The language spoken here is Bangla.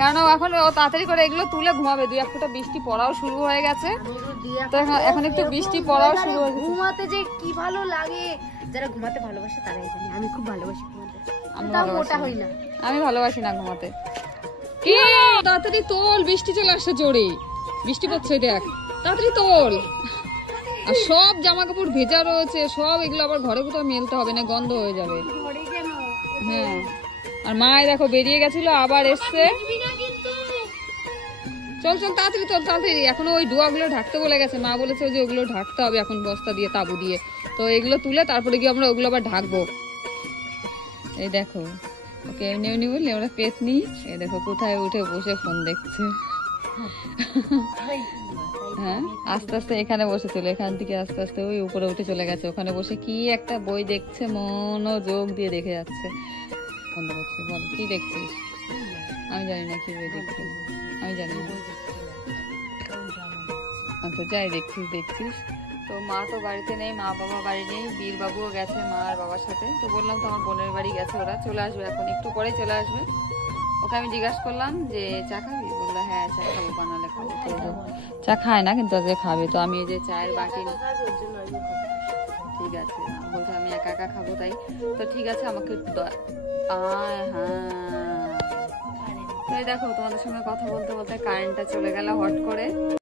কারণ এখন ও তাড়াতাড়ি করে এগুলো তুলে ঘুমাবে, 2-1 ফোঁটা বৃষ্টি পড়াও শুরু হয়ে গেছে, তো এখন একটু বৃষ্টি পড়াও শুরু হয়ে গেছে। ঘুমাতে যে কি ভালো লাগে, যারা ঘুমাতে ভালোবাসে তারাই জানে। আমি খুব ভালোবাসি ঘুমাতে, আমি ভালোবাসি না ঘুমাতে। কি তাড়াতাড়ি তোল, বৃষ্টি চলে আসছে জোরে, বৃষ্টি পড়ছে দেখ, তাড়াতাড়ি তোল। আর সব জামা কাপড় ভেজা রয়েছে, সব এগুলো আবার ঘরে কোথাও মেলতে হবে না, গন্ধ হয়ে যাবে। হ্যাঁ, আর মায় দেখো বেরিয়ে গেছিল, আবার এসছে। চল চল তাড়াতাড়ি তোল, তাড়াতাড়ি। এখনো ওই ডোয়াগুলো ঢাকতে বলে গেছে, মা বলেছে যে ওগুলো ঢাকতে হবে এখন বস্তা দিয়ে, তাবু দিয়ে। তো এগুলো তুলে তারপরে গিয়ে আমরা ওগুলো আবার ঢাকবো। এই দেখো ওকে এমনি এমনি বললে আমরা পেতনি, এই দেখো কোথায় উঠে বসে ফোন দেখছে। হ্যাঁ, আস্তে আস্তে এখানে বসেছিল, এখান থেকে আস্তে আস্তে ওই উপরে উঠে চলে গেছে, ওখানে বসে কি একটা বই দেখছে, মনোযোগ দিয়ে দেখে যাচ্ছে। বন্ধ করছে, বল কি দেখছিস? আমি জানি না কি বই দেখছিস, আমি জানি না। আচ্ছা যাই দেখছিস দেখছিস। তো মা তো বাড়িতে নেই, মা বাবা বাড়ি নেই, বীর বাবুও গেছে মা আর বাবার সাথে। তো বললাম তো আমার বোনের বাড়ি গেছে, ওরা চলে আসবে এখন, একটু পরে চলে আসবে। ওকে আমি জিজ্ঞাসা করলাম যে চা খাবি, বললো হ্যাঁ চা খাবো, বানালে খাবো। তো চা খায় না কিন্তু আজকে খাবে। তো আমি এই যে চায়ের বাটি, ঠিক আছে বলছে আমি একা একা খাবো তাই। তো ঠিক আছে আমাকে একটু হ্যাঁ। তো এই দেখো তোমাদের সঙ্গে কথা বলতে বলতে কারেন্টটা চলে গেল হট করে।